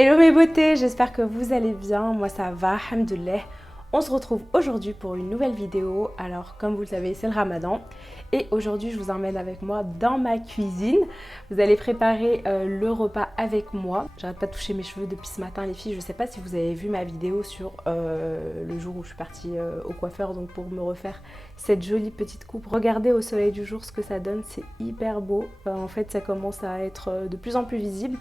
Hello mes beautés, j'espère que vous allez bien, moi ça va, alhamdoulilah. On se retrouve aujourd'hui pour une nouvelle vidéo. Alors comme vous le savez, c'est le ramadan et aujourd'hui je vous emmène avec moi dans ma cuisine. Vous allez préparer le repas avec moi. J'arrête pas de toucher mes cheveux depuis ce matin les filles. Je sais pas si vous avez vu ma vidéo sur le jour où je suis partie au coiffeur, donc pour me refaire cette jolie petite coupe. Regardez au soleil du jour ce que ça donne, c'est hyper beau. En fait ça commence à être de plus en plus visible.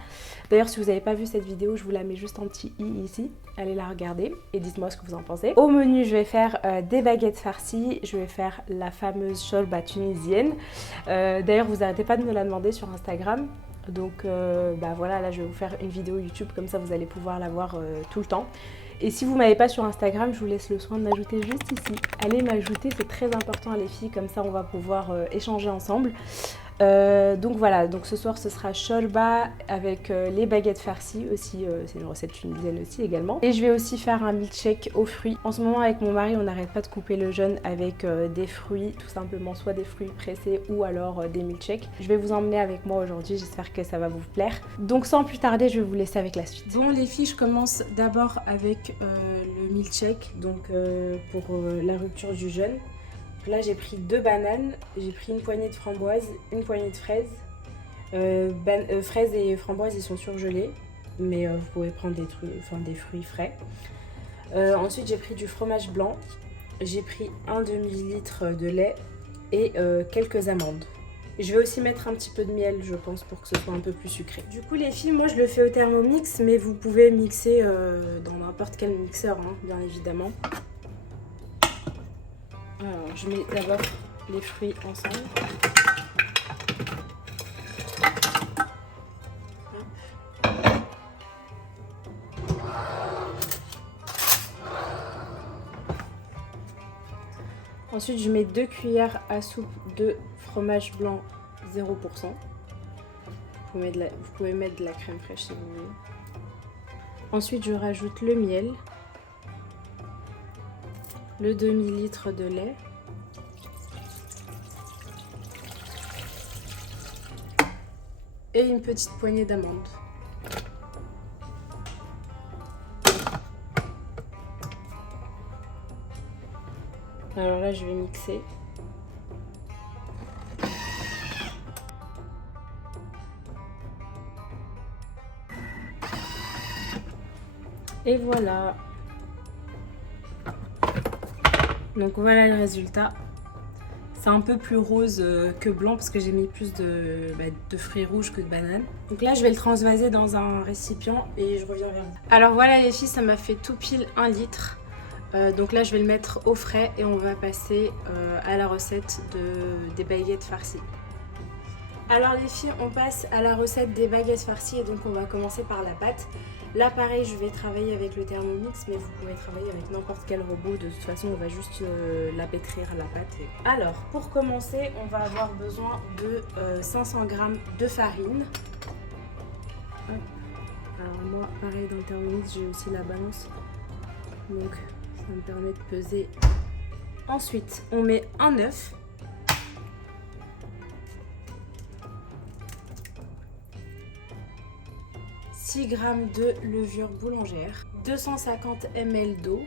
D'ailleurs si vous n'avez pas vu cette vidéo, je vous la mets juste en petit i ici. Allez la regarder et dites-moi ce que vous en pensez. Au menu, je vais faire des baguettes farcies, je vais faire la fameuse shorba tunisienne. D'ailleurs, vous n'arrêtez pas de me la demander sur Instagram. Donc voilà, là je vais vous faire une vidéo YouTube, comme ça vous allez pouvoir la voir tout le temps. Et si vous ne m'avez pas sur Instagram, je vous laisse le soin de m'ajouter juste ici. Allez m'ajouter, c'est très important les filles, comme ça on va pouvoir échanger ensemble. Donc voilà, donc ce soir ce sera shorba avec les baguettes farcies aussi, c'est une recette tunisienne aussi également. Et je vais aussi faire un milkshake aux fruits. En ce moment avec mon mari on n'arrête pas de couper le jeûne avec des fruits, tout simplement soit des fruits pressés ou alors des milkshakes. Je vais vous emmener avec moi aujourd'hui, j'espère que ça va vous plaire. Donc sans plus tarder, je vais vous laisser avec la suite. Bon les filles, je commence d'abord avec le milkshake, donc pour la rupture du jeûne. Là j'ai pris 2 bananes, j'ai pris une poignée de framboises, une poignée de fraises. Fraises et framboises ils sont surgelés, mais vous pouvez prendre des fruits frais. Ensuite j'ai pris du fromage blanc, j'ai pris un demi-litre de lait et quelques amandes. Je vais aussi mettre un petit peu de miel je pense pour que ce soit un peu plus sucré. Du coup les filles, moi je le fais au Thermomix, mais vous pouvez mixer dans n'importe quel mixeur hein, bien évidemment. Alors, je mets d'abord les fruits ensemble. Ensuite, je mets 2 cuillères à soupe de fromage blanc 0%. Vous pouvez mettre de la crème fraîche si vous voulez. Ensuite, je rajoute le miel, le demi-litre de lait, et une petite poignée d'amandes. Alors là, je vais mixer. Et voilà. Donc voilà le résultat. C'est un peu plus rose que blanc parce que j'ai mis plus de fruits rouges que de bananes. Donc là je vais le transvaser dans un récipient et je reviens vers vous. Alors voilà les filles, ça m'a fait tout pile 1 litre. Donc là je vais le mettre au frais et on va passer à la recette des baguettes farcies. Alors les filles, on passe à la recette des baguettes farcies et donc on va commencer par la pâte. Là pareil, je vais travailler avec le Thermomix, mais vous pouvez travailler avec n'importe quel robot. De toute façon, on va juste la pétrir la pâte. Alors pour commencer, on va avoir besoin de 500 g de farine. Hop. Alors moi, pareil dans le Thermomix, j'ai aussi la balance. Donc ça me permet de peser. Ensuite, on met un œuf. 6 g de levure boulangère, 250 ml d'eau.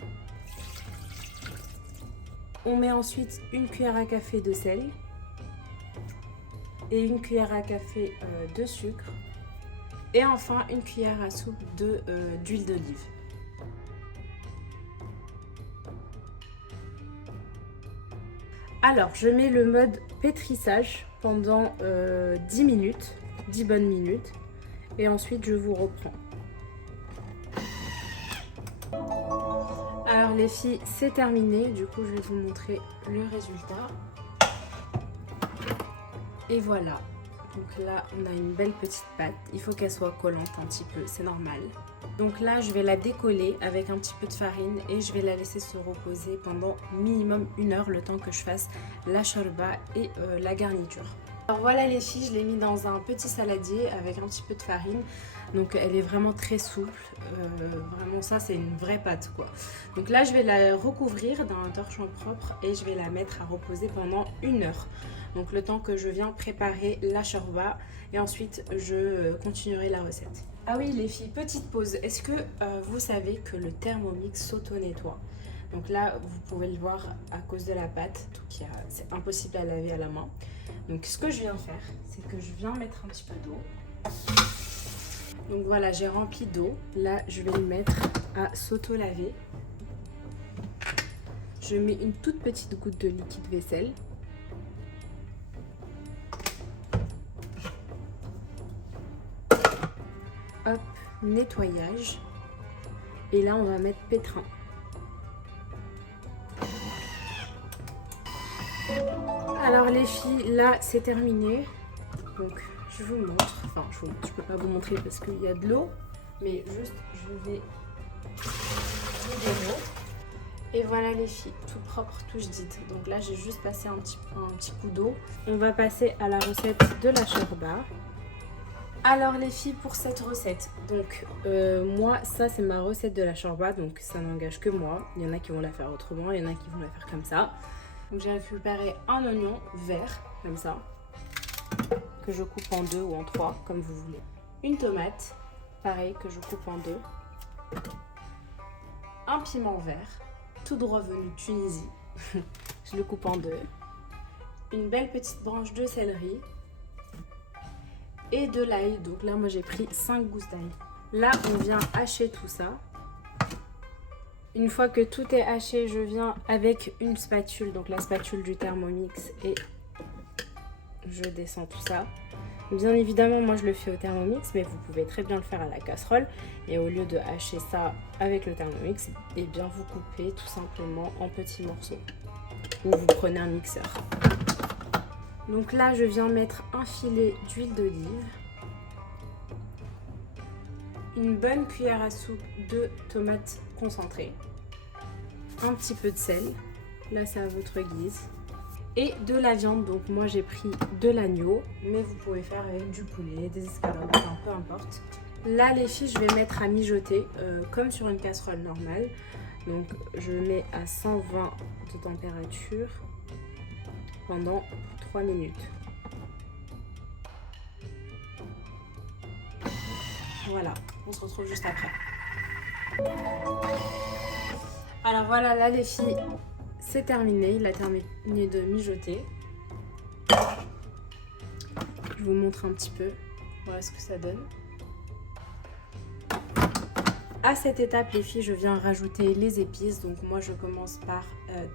On met ensuite une cuillère à café de sel et une cuillère à café de sucre. Et enfin une cuillère à soupe d'huile d'olive. Alors je mets le mode pétrissage pendant 10 minutes, 10 bonnes minutes. Et ensuite je vous reprends. Alors les filles, c'est terminé. Du coup je vais vous montrer le résultat. Et voilà. Donc là on a une belle petite pâte. Il faut qu'elle soit collante un petit peu, c'est normal. Donc là je vais la décoller avec un petit peu de farine et je vais la laisser se reposer pendant minimum 1 heure, le temps que je fasse la shorba et la garniture. Alors voilà les filles, je l'ai mis dans un petit saladier avec un petit peu de farine. Donc elle est vraiment très souple, vraiment ça c'est une vraie pâte quoi. Donc là je vais la recouvrir d'un torchon propre et je vais la mettre à reposer pendant 1 heure. Donc le temps que je viens préparer la shorba et ensuite je continuerai la recette. Ah oui les filles, petite pause. Est-ce que vous savez que le Thermomix s'auto-nettoie? Donc là, vous pouvez le voir à cause de la pâte. Donc c'est impossible à laver à la main. Donc ce que je viens faire, c'est que je viens mettre un petit peu d'eau. Donc voilà, j'ai rempli d'eau. Là, je vais le mettre à s'auto-laver. Je mets une toute petite goutte de liquide vaisselle. Hop, nettoyage. Et là, on va mettre pétrin. Alors les filles, là, c'est terminé. Donc, je vous montre. Enfin, je peux pas vous montrer parce qu'il y a de l'eau. Mais juste, je vais... Et voilà les filles, tout propre, tout jadid. Donc là, j'ai juste passé un petit coup d'eau. On va passer à la recette de la shorba. Alors les filles, pour cette recette, donc moi, ça c'est ma recette de la shorba, donc ça n'engage que moi. Il y en a qui vont la faire autrement, il y en a qui vont la faire comme ça. Donc j'ai récupéré un oignon vert, comme ça, que je coupe en 2 ou en 3, comme vous voulez. Une tomate, pareil, que je coupe en 2. Un piment vert, tout droit venu de Tunisie, je le coupe en 2. Une belle petite branche de céleri. Et de l'ail, donc là moi j'ai pris 5 gousses d'ail. Là on vient hacher tout ça. Une fois que tout est haché, je viens avec une spatule, donc la spatule du Thermomix, et je descends tout ça. Bien évidemment moi je le fais au Thermomix, mais vous pouvez très bien le faire à la casserole. Et au lieu de hacher ça avec le Thermomix, et bien vous coupez tout simplement en petits morceaux. Ou vous prenez un mixeur. Donc là, je viens mettre un filet d'huile d'olive, une bonne cuillère à soupe de tomates concentrées, un petit peu de sel, là c'est à votre guise, et de la viande. Donc moi j'ai pris de l'agneau, mais vous pouvez faire avec du poulet, des escalopes, enfin, peu importe. Là les filles, je vais mettre à mijoter comme sur une casserole normale. Donc je mets à 120 de température pendant 3 minutes. Voilà, on se retrouve juste après. Alors voilà, là les filles, c'est terminé. Il a terminé de mijoter. Je vous montre un petit peu. Voilà ce que ça donne. À cette étape, les filles, je viens rajouter les épices. Donc moi, je commence par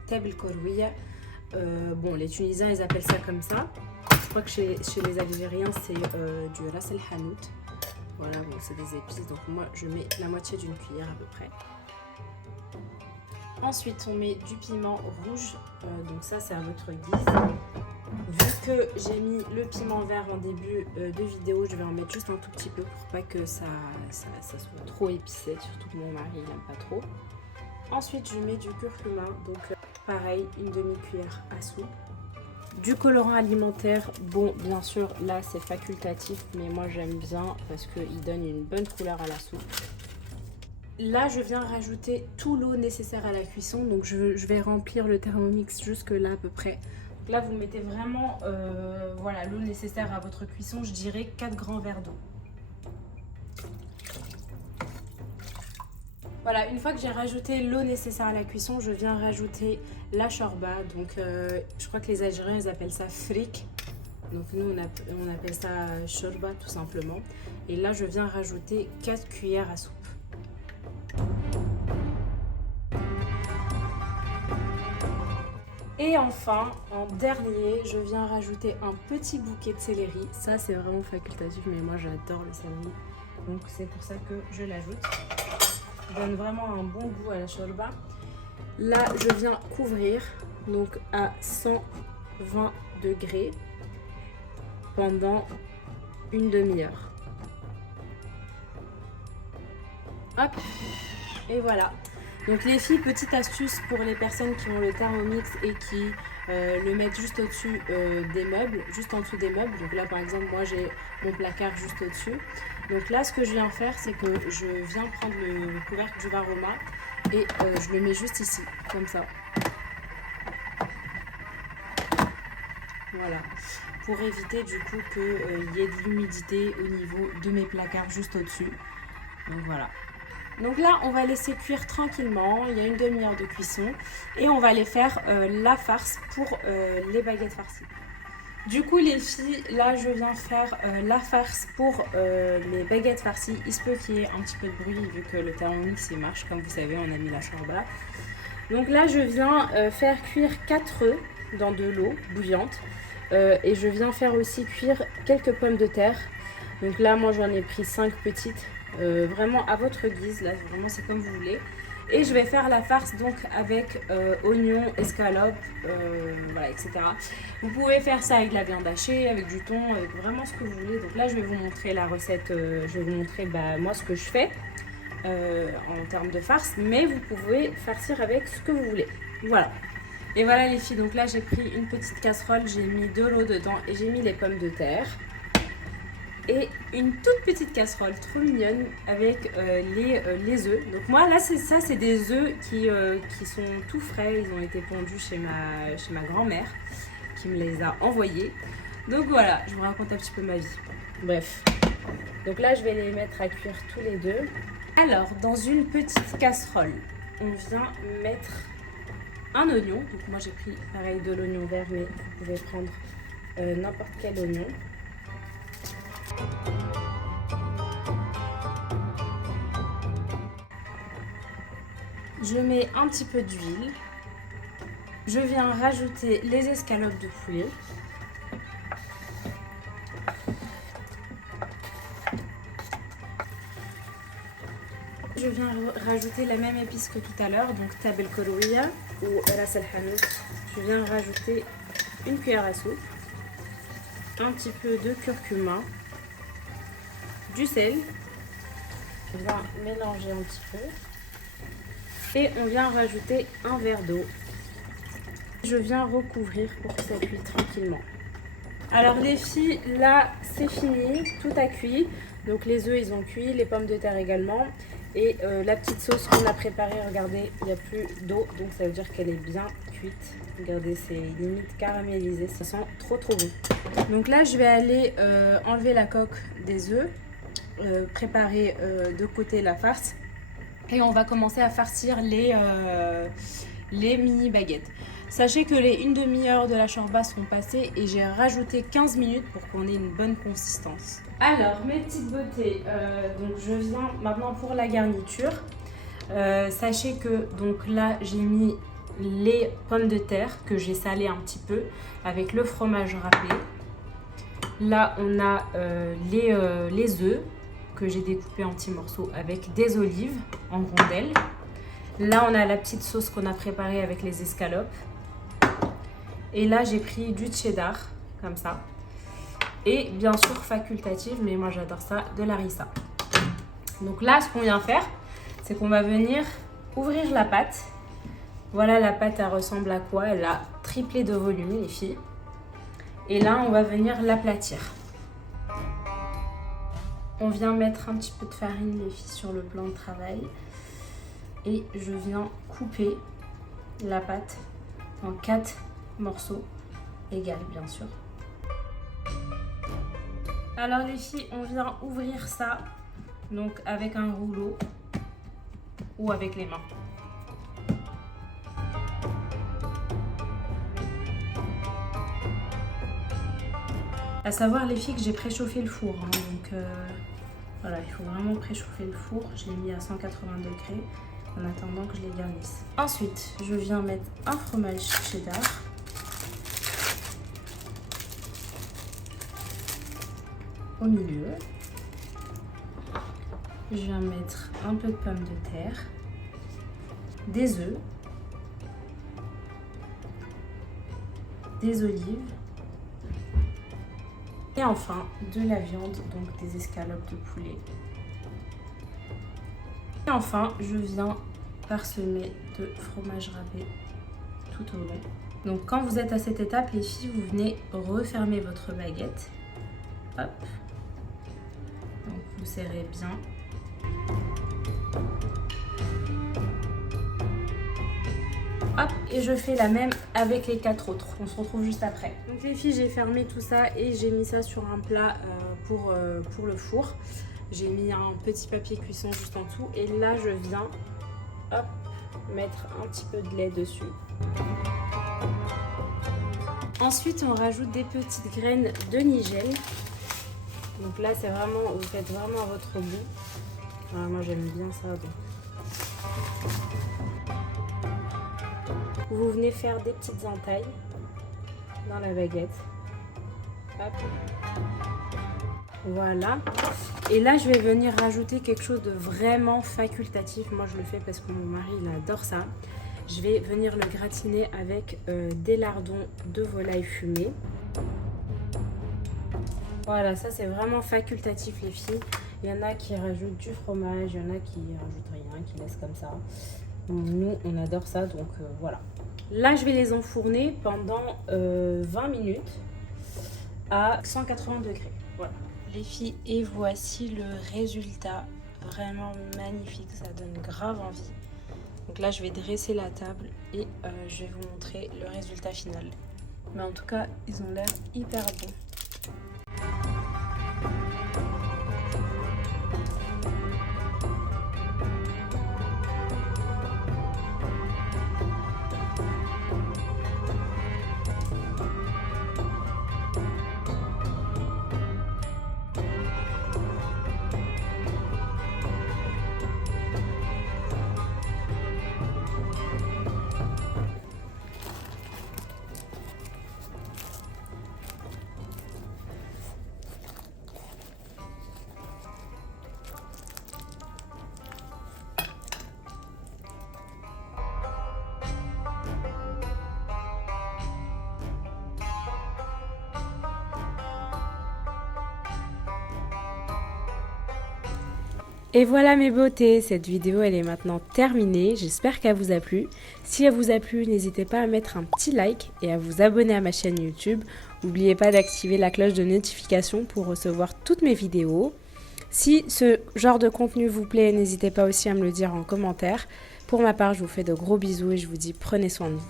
tebl korouia. Bon, les Tunisiens, ils appellent ça comme ça. Je crois que chez les Algériens, c'est du ras el hanout. Voilà, bon, c'est des épices. Donc moi, je mets la moitié d'une cuillère à peu près. Ensuite, on met du piment rouge. Donc ça, c'est à votre guise. Vu que j'ai mis le piment vert en début de vidéo, je vais en mettre juste un tout petit peu pour pas que ça soit trop épicé. Surtout que mon mari, il n'aime pas trop. Ensuite, je mets du curcuma. Donc pareil, une demi-cuillère à soupe. Du colorant alimentaire, bon bien sûr là c'est facultatif, mais moi j'aime bien parce qu'il donne une bonne couleur à la soupe. Là je viens rajouter tout l'eau nécessaire à la cuisson, donc je vais remplir le Thermomix jusque là à peu près. Donc là vous mettez vraiment voilà, l'eau nécessaire à votre cuisson, je dirais 4 grands verres d'eau. Voilà, une fois que j'ai rajouté l'eau nécessaire à la cuisson, je viens rajouter la shorba. Donc, je crois que les Algériens, ils appellent ça frik. Donc, nous, on appelle ça shorba, tout simplement. Et là, je viens rajouter 4 cuillères à soupe. Et enfin, en dernier, je viens rajouter un petit bouquet de céleri. Ça, c'est vraiment facultatif, mais moi, j'adore le céleri. Donc, c'est pour ça que je l'ajoute. Donne vraiment un bon goût à la shorba. Là, je viens couvrir donc à 120 degrés pendant une demi-heure. Hop, et voilà. Donc les filles, petite astuce pour les personnes qui ont le Thermomix et qui le mettent juste au-dessus des meubles, juste en dessous des meubles. Donc là, par exemple, moi j'ai mon placard juste au-dessus. Donc là, ce que je viens faire, c'est que je viens prendre le couvercle du Varoma et je le mets juste ici, comme ça. Voilà. pour éviter du coup qu'il y ait de l'humidité au niveau de mes placards juste au-dessus. Donc voilà. Donc là, on va laisser cuire tranquillement, il y a une demi-heure de cuisson et on va aller faire la farce pour les baguettes farcies. Du coup les filles, là je viens faire la farce pour les baguettes farcies. Il se peut qu'il y ait un petit peu de bruit vu que le Thermomix il marche, comme vous savez on a mis la chorba. Donc là je viens faire cuire 4 œufs dans de l'eau bouillante et je viens faire aussi cuire quelques pommes de terre. Donc là moi j'en ai pris 5 petites, vraiment à votre guise, là vraiment c'est comme vous voulez. Et je vais faire la farce donc avec oignons, escalopes, voilà, etc. Vous pouvez faire ça avec de la viande hachée, avec du thon, avec vraiment ce que vous voulez. Donc là, je vais vous montrer la recette, je vais vous montrer moi ce que je fais en termes de farce. Mais vous pouvez farcir avec ce que vous voulez. Voilà. Et voilà les filles, donc là j'ai pris une petite casserole, j'ai mis de l'eau dedans et j'ai mis les pommes de terre. Et une toute petite casserole trop mignonne avec les œufs. Donc moi là c'est des œufs qui sont tout frais, ils ont été pondus chez ma grand-mère qui me les a envoyés. Donc voilà, je vous raconte un petit peu ma vie. Bref, donc là je vais les mettre à cuire tous les deux. Alors dans une petite casserole, on vient mettre un oignon. Donc moi j'ai pris pareil de l'oignon vert, mais vous pouvez prendre n'importe quel oignon. Je mets un petit peu d'huile. Je viens rajouter les escalopes de poulet. Je viens rajouter la même épice que tout à l'heure, donc tabel koroia ou ras el hanout. Je viens rajouter une cuillère à soupe, un petit peu de curcuma, du sel. On va mélanger un petit peu et on vient rajouter un verre d'eau. Je viens recouvrir pour que ça cuise tranquillement. Alors les filles, là c'est fini, tout a cuit. Donc les œufs ils ont cuit, les pommes de terre également. Et la petite sauce qu'on a préparée, regardez, il n'y a plus d'eau, donc ça veut dire qu'elle est bien cuite. Regardez, c'est limite caramélisé, ça sent trop bon. Donc là je vais aller enlever la coque des œufs. Préparer de côté la farce et on va commencer à farcir les mini baguettes. Sachez que les 1 demi-heure de la chorba sont passées et j'ai rajouté 15 minutes pour qu'on ait une bonne consistance. Alors mes petites beautés, donc je viens maintenant pour la garniture. Sachez que donc là j'ai mis les pommes de terre que j'ai salées un petit peu avec le fromage râpé. Là on a les œufs que j'ai découpé en petits morceaux avec des olives en rondelles. Là, on a la petite sauce qu'on a préparée avec les escalopes. Et là, j'ai pris du cheddar, comme ça. Et bien sûr, facultative, mais moi j'adore ça, de la harissa. Donc là, ce qu'on vient faire, c'est qu'on va venir ouvrir la pâte. Voilà, la pâte, elle ressemble à quoi? Elle a triplé de volume, les filles. Et là, on va venir l'aplatir. On vient mettre un petit peu de farine, les filles, sur le plan de travail. Et je viens couper la pâte en 4 morceaux égales, bien sûr. Alors les filles, on vient ouvrir ça donc avec un rouleau ou avec les mains. À savoir les filles que j'ai préchauffé le four, hein, donc voilà, il faut vraiment préchauffer le four. Je l'ai mis à 180 degrés en attendant que je les garnisse. Ensuite, je viens mettre un fromage cheddar. Au milieu. Je viens mettre un peu de pommes de terre, des œufs, des olives. Et enfin, de la viande, donc des escalopes de poulet. Et enfin, je viens parsemer de fromage râpé tout au long. Donc quand vous êtes à cette étape, les filles, vous venez refermer votre baguette. Hop. Donc vous serrez bien. Hop, et je fais la même avec les 4 autres. On se retrouve juste après. Donc les filles, j'ai fermé tout ça et j'ai mis ça sur un plat pour le four. J'ai mis un petit papier cuisson juste en dessous. Et là, je viens, hop, mettre un petit peu de lait dessus. Ensuite, on rajoute des petites graines de nigel. Donc là, c'est vraiment, vous faites vraiment à votre goût. Alors, moi, j'aime bien ça. Donc. Vous venez faire des petites entailles dans la baguette. Hop. Voilà. Et là, je vais venir rajouter quelque chose de vraiment facultatif. Moi, je le fais parce que mon mari, il adore ça. Je vais venir le gratiner avec des lardons de volaille fumée. Voilà, ça c'est vraiment facultatif les filles. Il y en a qui rajoutent du fromage, il y en a qui rajoutent rien, qui laissent comme ça. Nous, on adore ça, donc voilà. Là, je vais les enfourner pendant 20 minutes à 180 degrés. Voilà. Les filles, et voici le résultat. Vraiment magnifique, ça donne grave envie. Donc là, je vais dresser la table et je vais vous montrer le résultat final. Mais en tout cas, ils ont l'air hyper bons. Et voilà mes beautés, cette vidéo elle est maintenant terminée, j'espère qu'elle vous a plu. Si elle vous a plu, n'hésitez pas à mettre un petit like et à vous abonner à ma chaîne YouTube. N'oubliez pas d'activer la cloche de notification pour recevoir toutes mes vidéos. Si ce genre de contenu vous plaît, n'hésitez pas aussi à me le dire en commentaire. Pour ma part, je vous fais de gros bisous et je vous dis prenez soin de vous.